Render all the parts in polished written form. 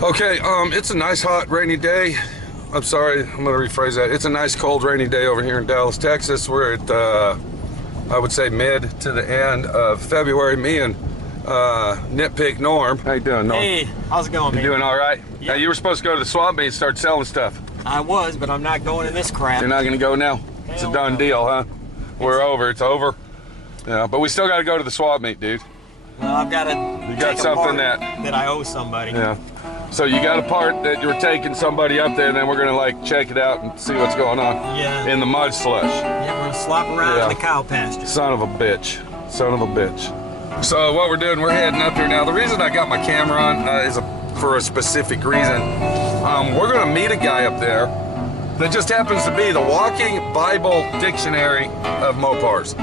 Okay, it's a nice, hot, rainy day. I'm sorry, I'm gonna rephrase that. It's a nice, cold, rainy day over here in Dallas, Texas. We're at, I would say mid to the end of February. Me and Nitpick Norm. How you doing, Norm? Hey, how's it going, man? You doing all right? Yeah. Now, you were supposed to go to the swap meet and start selling stuff. I was, but I'm not going in this crap. You're not gonna go now? It's a done deal, huh? We're over, it's over. Yeah, but we still gotta go to the swap meet, dude. Well, I've got to got something that I owe somebody. Yeah. So you got a part that you're taking somebody up there, and then we're gonna like check it out and see what's going on. Yeah. In the mud slush. Yeah, we're gonna slop around in the cow pasture. Son of a bitch. Son of a bitch. So what we're doing, we're heading up there now. The reason I got my camera on is for a specific reason. We're gonna meet a guy up there that just happens to be the walking Bible dictionary of Mopars.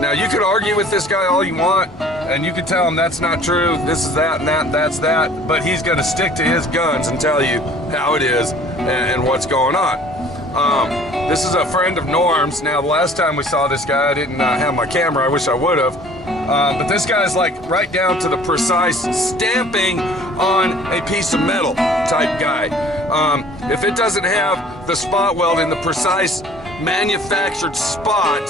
Now you can argue with this guy all you want, and you can tell him that's not true, this is that, and that's that, but he's gonna stick to his guns and tell you how it is and what's going on. This is a friend of Norm's. Now, the last time we saw this guy, I didn't have my camera. I wish I would have. But this guy's like right down to the precise stamping on a piece of metal type guy. If it doesn't have the spot weld in the precise manufactured spot,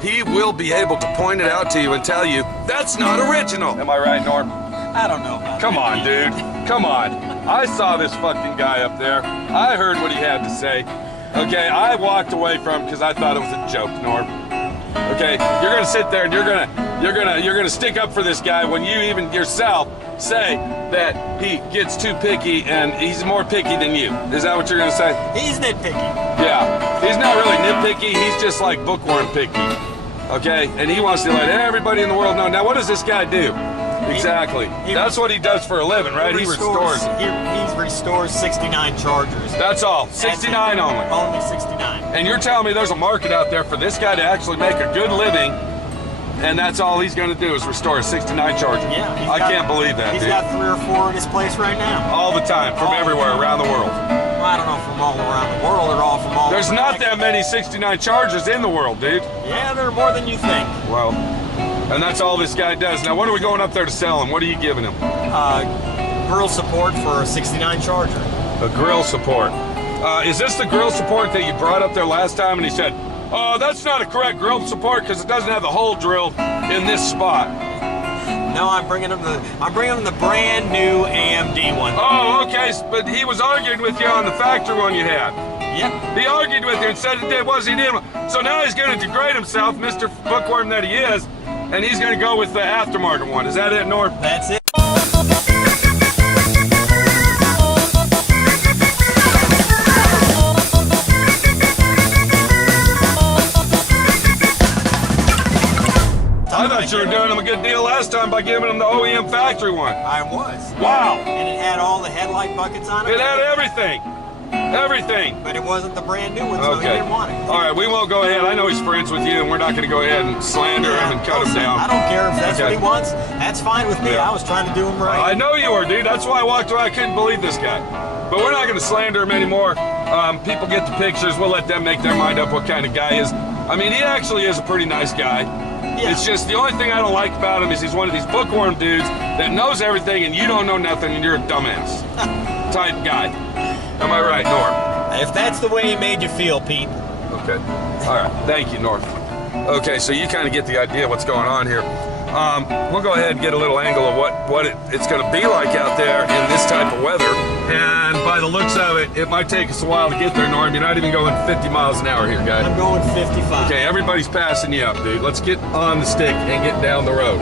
he will be able to point it out to you and tell you that's not original. Am I right, Norm? I don't know about Come that. on, dude. Come on. I saw this fucking guy up there. I heard what he had to say. Okay, I walked away from him because I thought it was a joke, Norm. Okay, you're gonna sit there and you're gonna stick up for this guy when you even yourself say that he gets too picky and he's more picky than you. Is that what you're gonna say? He's nitpicky. Yeah, he's not really nitpicky. He's just like bookworm picky. Okay, and he wants to let everybody in the world know. Now, what does this guy do? Exactly. That's what he does for a living, right? He restores. He restores 69 Chargers. That's all. 69 only. Only 69. And you're telling me there's a market out there for this guy to actually make a good living, and that's all he's going to do is restore a 69 Charger? Yeah. I can't believe that, He's dude. got 3 or 4 in his place right now. All the time, from everywhere around the world. Well, I don't know from all around the world or all from all There's over not Mexico. that many 69 Chargers in the world, dude. Yeah, there are more than you think. Well, and that's all this guy does. Now, what are we going up there to sell him? What are you giving him? Grill support for a 69 Charger. A grill support. Is this the grill support that you brought up there last time and he said, oh, that's not a correct grill support because it doesn't have the hole drilled in this spot? No, I'm bringing him the brand new AMD one. Oh, okay, but he was arguing with you on the factory one you had. Yep. He argued with you and said it was he didn't. So now he's going to degrade himself, Mr. Bookworm that he is, and he's going to go with the aftermarket one. Is that it, Norm? That's it. I thought you were doing him a good deal last time by giving him the OEM factory one. I was. Wow. And it had all the headlight buckets on it. It had everything. Everything. But it wasn't the brand new one, so he Okay. didn't want it. All right, we won't go ahead. I know he's friends with you, and we're not going to go ahead and slander him and cut him Listen, down. I don't care if that's Okay. what he wants. That's fine with me. Yeah. I was trying to do him right. I know you were, dude. That's why I walked away. I couldn't believe this guy. But we're not going to slander him anymore. People get the pictures. We'll let them make their mind up what kind of guy he is. I mean, he actually is a pretty nice guy. Yeah. It's just the only thing I don't like about him is he's one of these bookworm dudes that knows everything and you don't know nothing and you're a dumbass type guy. Am I right, Norm? If that's the way he made you feel, Pete. Okay. All right. Thank you, Norm. Okay, so you kind of get the idea of what's going on here. We'll go ahead and get a little angle of what it's going to be like out there in this type of weather. And by the looks of it, it might take us a while to get there, Norm. You're not even going 50 miles an hour here, guy. I'm going 55. Okay, everybody's passing you up, dude. Let's get on the stick and get down the road.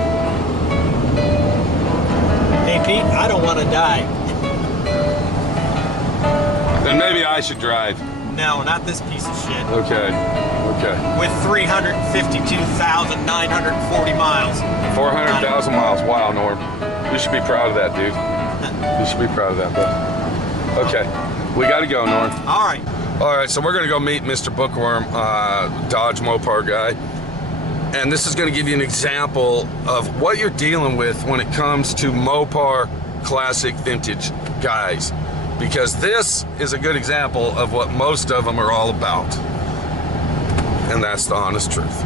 Hey, Pete, I don't want to die. Then maybe I should drive. No, not this piece of shit. Okay. Okay. With 352,940 miles. 400,000 miles. Wow, Norm. You should be proud of that, dude. You should be proud of that, bud. Okay. We got to go, Norm. All right. All right, so we're going to go meet Mr. Bookworm, Dodge Mopar guy. And this is going to give you an example of what you're dealing with when it comes to Mopar classic vintage guys. Because this is a good example of what most of them are all about. And that's the honest truth.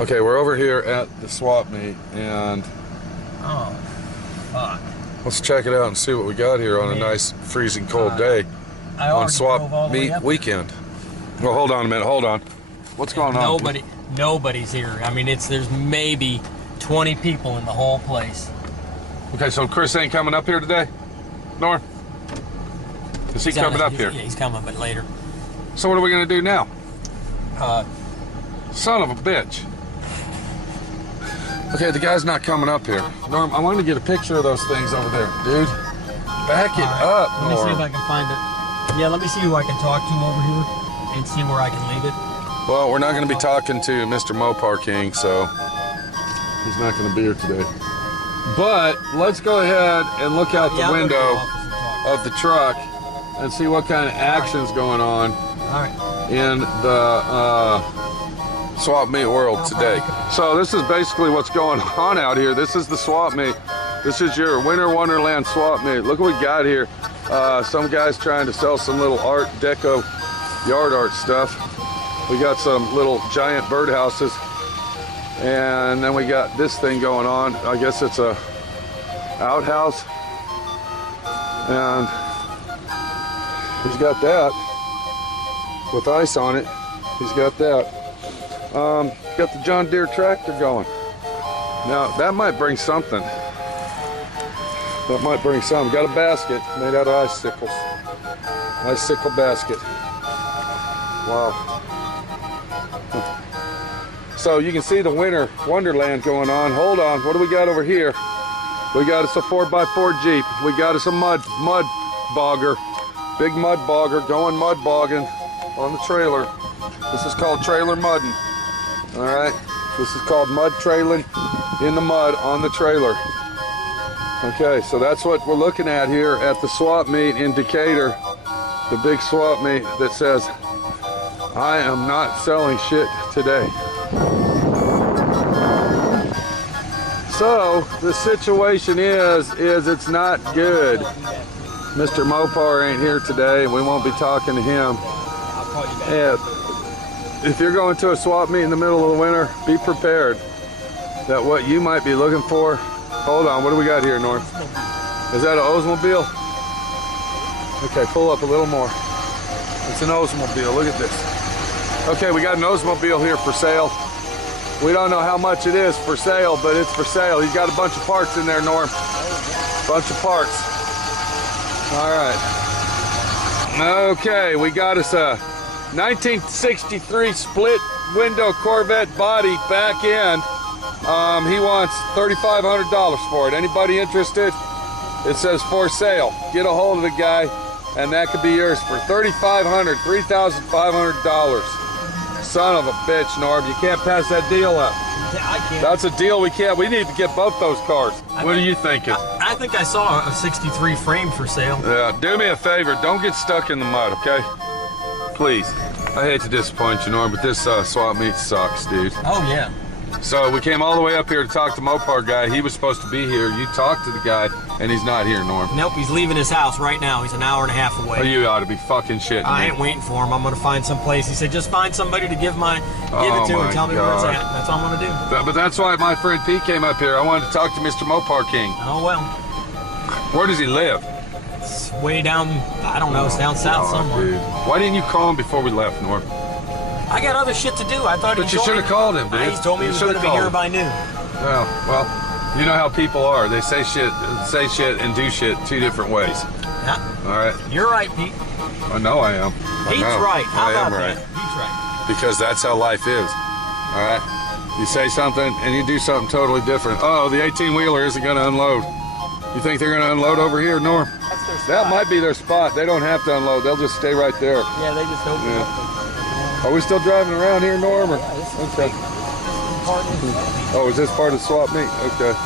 Okay, we're over here at the swap meet, and Oh, fuck. let's check it out and see what we got here on a nice freezing cold day I on already drove all swap the way meet up. weekend. Well, hold on a minute. Hold on. What's going on? Nobody's here. I mean, there's maybe 20 people in the whole place. Okay, so Chris ain't coming up here today? Norm? Is he coming up here? Yeah, he's coming, but later. So what are we going to do now? Uh, Son of a bitch. Okay, the guy's not coming up here. Norm, I wanted to get a picture of those things over there. Dude, back it up, Let me see Norm. if I can find it. Yeah, let me see who I can talk to over here and see where I can leave it. Well, we're not going to be talking to Mr. Mopar King, so he's not going to be here today. But let's go ahead and look out the window of the truck and see what kind of action's going on All right. in the swap meet world today. So this is basically what's going on out here. This is the swap meet. This is your Winter Wonderland swap meet. Look what we got here. Some guy's trying to sell some little art deco yard art stuff. We got some little giant birdhouses, and then we got this thing going on. I guess it's a outhouse, and he's got that with ice on it. He's got that. Got the John Deere tractor going. Now that might bring something. That might bring something. Got a basket made out of icicles. Icicle basket. Wow. So you can see the Winter Wonderland going on. Hold on, what do we got over here? We got us a 4x4 Jeep. We got us a mud bogger. Big mud bogger going mud bogging on the trailer. This is called trailer mudding. All right, this is called mud trailing in the mud on the trailer. Okay, so that's what we're looking at here at the swap meet in Decatur. The big swap meet that says, I am not selling shit today. So the situation is it's not good. Mr. Mopar ain't here today. We won't be talking to him. And if you're going to a swap meet in the middle of the winter, be prepared that what you might be looking for. Hold on, what do we got here, Norm? Is that an Oldsmobile? Okay, pull up a little more. It's an Oldsmobile, look at this. Okay, we got an Oldsmobile here for sale. We don't know how much it is for sale, but it's for sale. He's got a bunch of parts in there, Norm. Bunch of parts. All right. Okay, we got us a 1963 split window Corvette body back end. He wants $3,500 for it. Anybody interested? It says for sale. Get a hold of the guy, and that could be yours for $3,500, $3,500. Son of a bitch, Norm. You can't pass that deal up. I can't. That's a deal we can't. We need to get both those cars. What are you thinking? I think I saw a 63 frame for sale. Yeah, do me a favor. Don't get stuck in the mud, okay? Please. I hate to disappoint you, Norm, but this swap meet sucks, dude. Oh, yeah. So we came all the way up here to talk to Mopar guy. He was supposed to be here. You talked to the guy, and he's not here, Norm. Nope, he's leaving his house right now. He's an hour and a half away. Oh, you ought to be fucking shitting I me. ain't waiting for him. I'm gonna find some place. He said, just find somebody to give it to and tell me where it's at. That's all I'm gonna do. But that's why my friend Pete came up here. I wanted to talk to Mr. Mopar King. Oh well. Where does he live? It's way down. I don't know. It's down south somewhere. Dude. Why didn't you call him before we left, Norm? I got other shit to do. I thought But you should have called him, dude. He told me he was gonna be here by noon. Well, you know how people are. They say shit and do shit two different ways. Yeah. All right. You're right, Pete. I know I am. Pete's right. How I am about right. that? Pete's right. Because that's how life is. All right. You say something and you do something totally different. Oh, the 18-wheeler isn't going to unload. You think they're going to unload over here, Norm? That's their spot. That might be their spot. They don't have to unload. They'll just stay right there. Yeah, they just open up. Are we still driving around here, Norm? Or? Okay. Partner. Oh, is this part of the swap meet? Okay.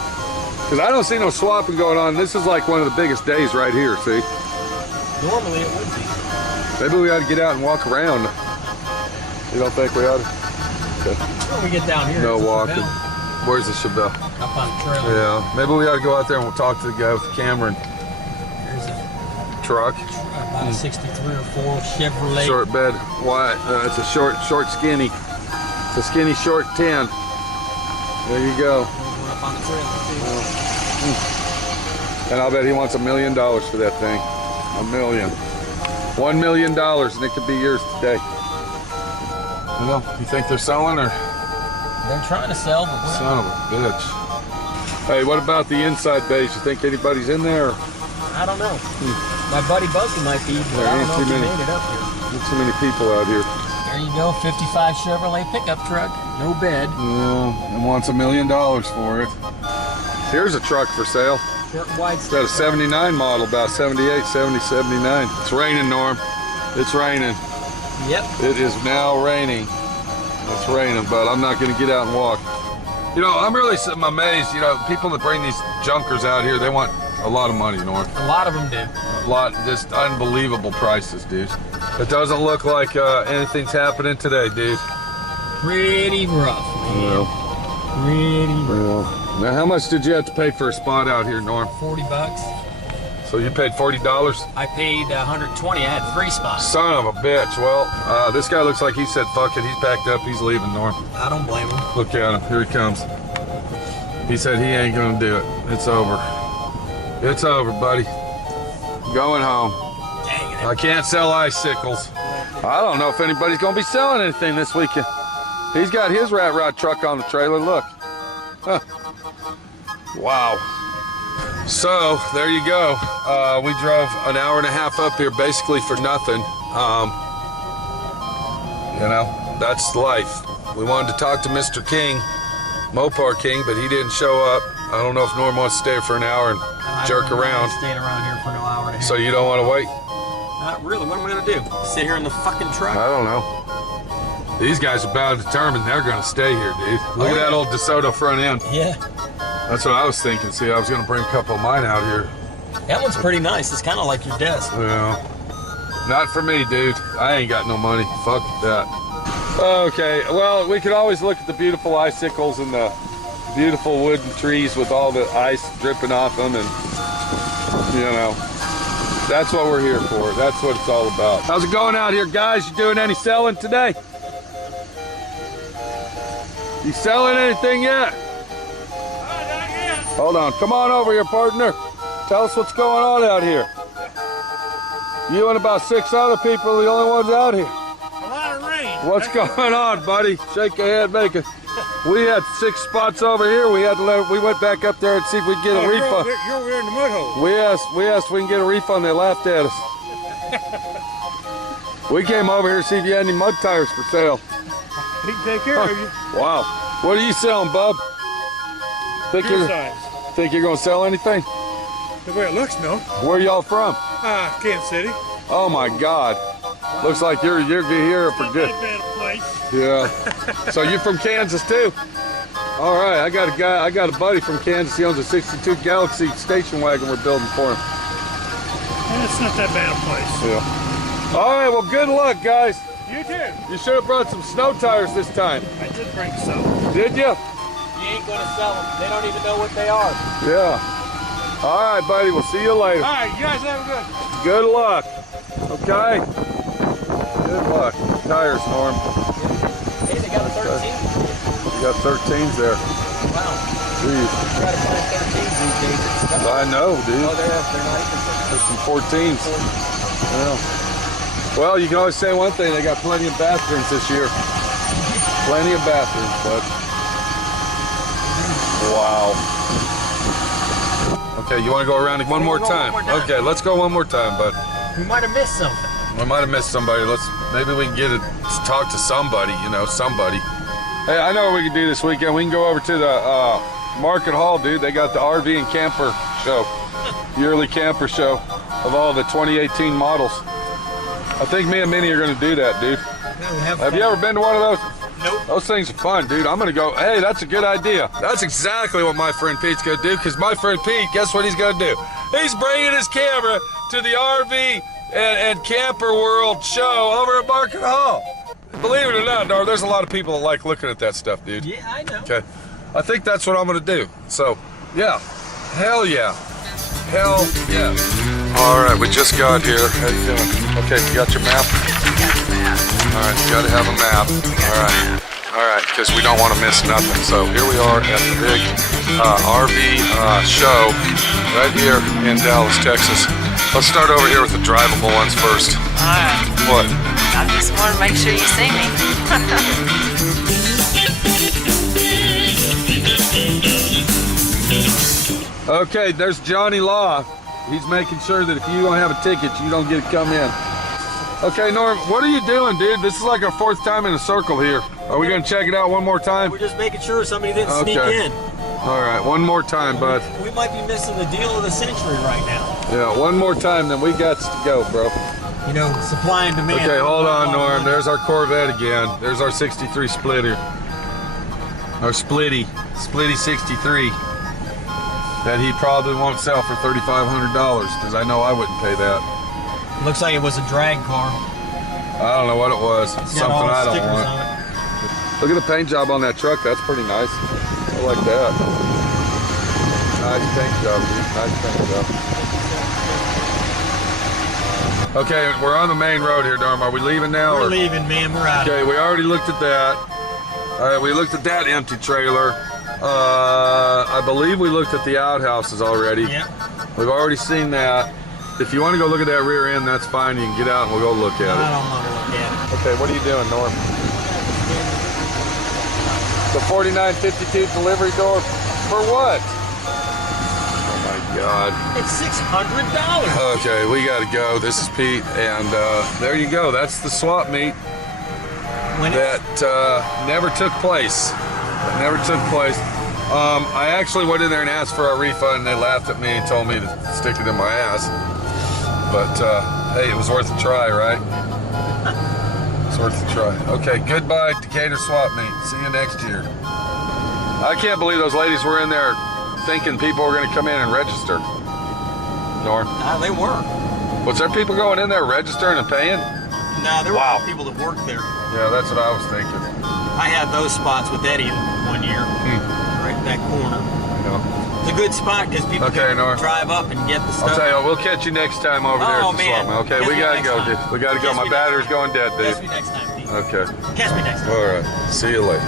Because I don't see no swapping going on. This is like one of the biggest days right here, see? Normally it would be. Maybe we ought to get out and walk around. You don't think we ought to? Okay. When we get down here, No it's a walking. Chevelle Where's the Chevelle? up on the trail. Yeah. Maybe we ought to go out there and we'll talk to the guy with the camera and There's a truck. about a 63 or 4 Chevrolet. Short bed. Why? It's a short skinny. It's a skinny short 10. There you go. We're up on the trailer too. And I'll bet he wants $1 million for that thing. $1 million. $1 million, and it could be yours today. Well, you think they're selling or? They're trying to sell, but Son of a bitch. Hey, what about the inside base? You think anybody's in there? I don't know. My buddy Bugsy might be, but I don't know if he made it up here. There's too many people out here. There you go, 55 Chevrolet pickup truck, no bed. Yeah, and wants $1 million for it. Here's a truck for sale. Short and wide. It's got a 79 model, about 78, 70, 79. It's raining, Norm. It's raining. Yep. It is now raining. It's raining, but I'm not going to get out and walk. You know, I'm amazed. You know, people that bring these junkers out here, they want a lot of money, Norm. A lot of them do. A lot, just unbelievable prices, dude. It doesn't look like anything's happening today, dude. Pretty rough, man. Yeah. Pretty rough. Yeah. Now, how much did you have to pay for a spot out here, Norm? $40. So you paid $40? I paid $120. I had 3 spots. Son of a bitch. Well, this guy looks like he said, fuck it. He's packed up. He's leaving, Norm. I don't blame him. Look at him. Here he comes. He said he ain't gonna do it. It's over. It's over, buddy. Going home. Dang it. I can't sell icicles. I don't know if anybody's gonna be selling anything this weekend. He's got his rat rod truck on the trailer. Look. Huh. Wow. So there you go. We drove an hour and a half up here basically for nothing. You know, that's life. We wanted to talk to Mr. King, Mopar King, but he didn't show up. I don't know if Norm wants to stay for an hour and jerk around. Staying around here for an hour and a half. So you don't want to wait? Not really. What am I gonna do? Sit here in the fucking truck? I don't know. These guys are about determined they're gonna stay here, dude. Look at that old DeSoto front end. Yeah. That's what I was thinking. See, I was gonna bring a couple of mine out here. That one's pretty nice. It's kind of like your desk. Yeah. Not for me, dude. I ain't got no money. Fuck that. Okay, well, we could always look at the beautiful icicles and the beautiful wooden trees with all the ice dripping off them, and, you know, that's what we're here for. That's what it's all about. How's it going out here, guys? You doing any selling today? You selling anything yet? Hold on. Come on over here, partner. Tell us what's going on out here. You and about 6 other people are the only ones out here. A lot of rain. What's going on, buddy? Shake your head, make it. We had 6 spots over here. We had to we went back up there and see if we could get a refund. You're over here in the mud hole. We asked if we can get a refund. They laughed at us. We came over here to see if you had any mud tires for sale. He can take care of you. Wow. What are you selling, bub? Think you're gonna sell anything? The way it looks, no. Where y'all from? Kansas City. Oh my God. Looks like you're here for good. Not that bad a place. Yeah. So you're from Kansas too? All right. I got a buddy from Kansas. He owns a '62 Galaxy station wagon we're building for him. And it's not that bad a place. Yeah. All right. Well, good luck, guys. You too. You should have brought some snow tires this time. I did bring some. Did you? You ain't gonna sell them. They don't even know what they are. Yeah. All right, buddy. We'll see you later. All right, you guys have a Good luck. Okay. Good luck. Tires, Norm. Hey, they got a 13. You got 13s there. Wow. Jeez. Try to find 13s these days. I know, dude. Oh, they're not even. There's some 14s. Yeah. Well, you can always say one thing. They got plenty of bathrooms this year. Plenty of bathrooms, but wow. Okay, you want to go around it one more time? Okay, let's go one more time, bud. We might have missed something. We might have missed somebody. Maybe we can talk to somebody, you know, somebody. Hey, I know what we can do this weekend. We can go over to the Market Hall, dude. They got the RV and camper show, yearly camper show of all the 2018 models. I think me and Minnie are going to do that, dude. Have you ever been to one of those? Nope. Those things are fun, dude. I'm going to go. Hey, that's a good idea. That's exactly what my friend Pete's going to do, because my friend Pete, guess what he's going to do? He's bringing his camera to the RV and Camper World show over at Market Hall. Believe it or not, Dar, there's a lot of people that like looking at that stuff, dude. Yeah, I know. Okay. I think that's what I'm going to do. So, yeah. Hell yeah. Hell yeah. All right, we just got here. How you doing? Okay, you got your map? I got the map. All right, you got to have a map. All right. All right, because we don't want to miss nothing. So here we are at the big RV show right here in Dallas, Texas. Let's start over here with the drivable ones first. All right. What? I just want to make sure you see me. Okay, there's Johnny Law. He's making sure that if you don't have a ticket, you don't get to come in. Okay, Norm, what are you doing, dude? This is like our 4th time in a circle here. Are we gonna check it out one more time? We're just making sure somebody didn't sneak in. All right, one more time, bud. We might be missing the deal of the century right now. Yeah, one more time, then we got to go, bro. You know, supply and demand. Okay, hold on, Norm. There's our Corvette again. There's our 63 Splitter. Our Splitty 63. That he probably won't sell for $3,500, because I know I wouldn't pay that. Looks like it was a drag car. I don't know what it was. It's Something got all I don't stickers want. on it. Look at the paint job on that truck. That's pretty nice. I like that. Nice paint job, dude. Nice paint job. Okay, we're on the main road here, Norm. Are we leaving now? We're leaving, man. We're out. Okay, we already looked at that. All right, we looked at that empty trailer. I believe we looked at the outhouses already. Yep. We've already seen that. If you want to go look at that rear end, that's fine. You can get out and we'll go look at I it. don't want to look at it. Okay, what are you doing, Norm? The 4952 delivery door for what? Oh my God. It's $600. Okay, we gotta go. This is Pete, and there you go. That's the swap meet that never took place. Never took place. I actually went in there and asked for a refund, and they laughed at me and told me to stick it in my ass. But hey, it was worth a try, right? It's worth a try. Okay, goodbye, Decatur Swap Meet. See you next year. I can't believe those ladies were in there thinking people were going to come in and register. Norm? They were. Was there people going in there registering and paying? No, there were people that worked there. Yeah, that's what I was thinking. I had those spots with Eddie one year, right in that corner. Yeah. It's a good spot because people can drive up and get the stuff. I'll tell you, we'll catch you next time over there at the swap meet. Okay, we gotta go, dude. We gotta go. My battery's going dead, dude. Catch me next time, Pete. Okay. Catch me next time. All right. See you later.